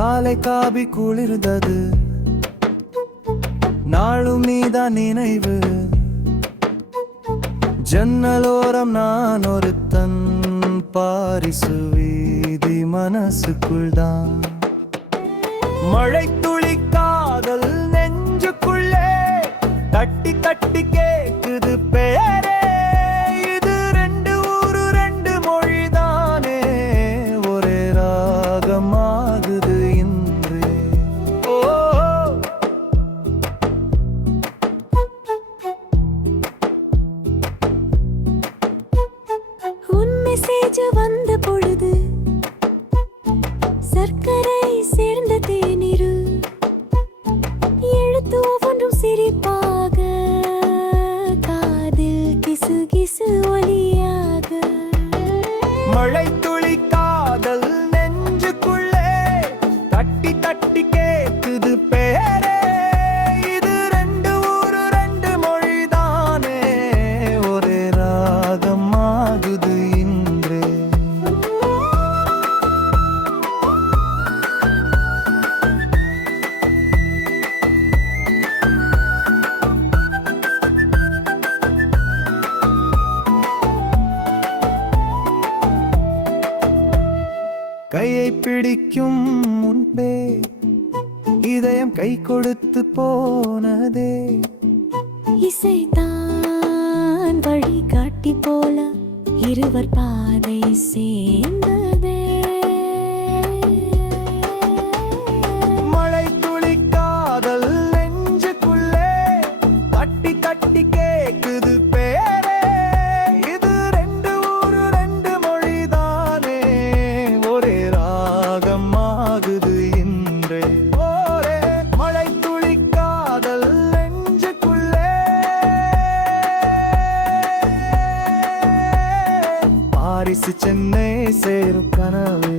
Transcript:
காலை காபி குளிர்ந்தது, நாளும் நீதான் நினைவு. ஜன்னலோரம் நான் ஒருத்தன், பாரிசு வீதி மனசுக்குள் தான். மழை துளி காதல் நெஞ்சுக்குள்ளே தட்டி தட்டி கேக்குது பேரே. இது ரெண்டு ஊரு ரெண்டு மொழிதானே, ஒரே ராகமாகுது இன்று. ஓ உன் மெசேஜ் வந்த பொழுது சர்க்கரை சேர்ந்த தேநீரு, எழுத்து ஒவ்வொன்றும் சிரிப்பாக, காதில் கிசு கிசு ஒலியாக. மழை துளி காதல் நெஞ்சுக்குள்ளே தட்டி தட்டி கேக்குது பேரே. இது ரெண்டு ஊரு ரெண்டு மொழிதானே, ஒரே ராகமாகுது இன்றே. கையை பிடிக்கும் முன்பே இதயம் கை கொடுத்து போனதே. இசைதான் வழிகாட்டி போல இருவர் பாதை சேர்ந்ததே. மழை துளி காதல் நெஞ்சுக்குள்ளே தட்டி தட்டி கேக்குது பேரே. இது ரெண்டு ஊரு ரெண்டு மொழிதானே, ஒரே ராகமாகுது இன்றே. ஒரே மழை துளி காதல் நெஞ்சுக்குள்ளே பாரிசு சென்னை சேரும் கனவு.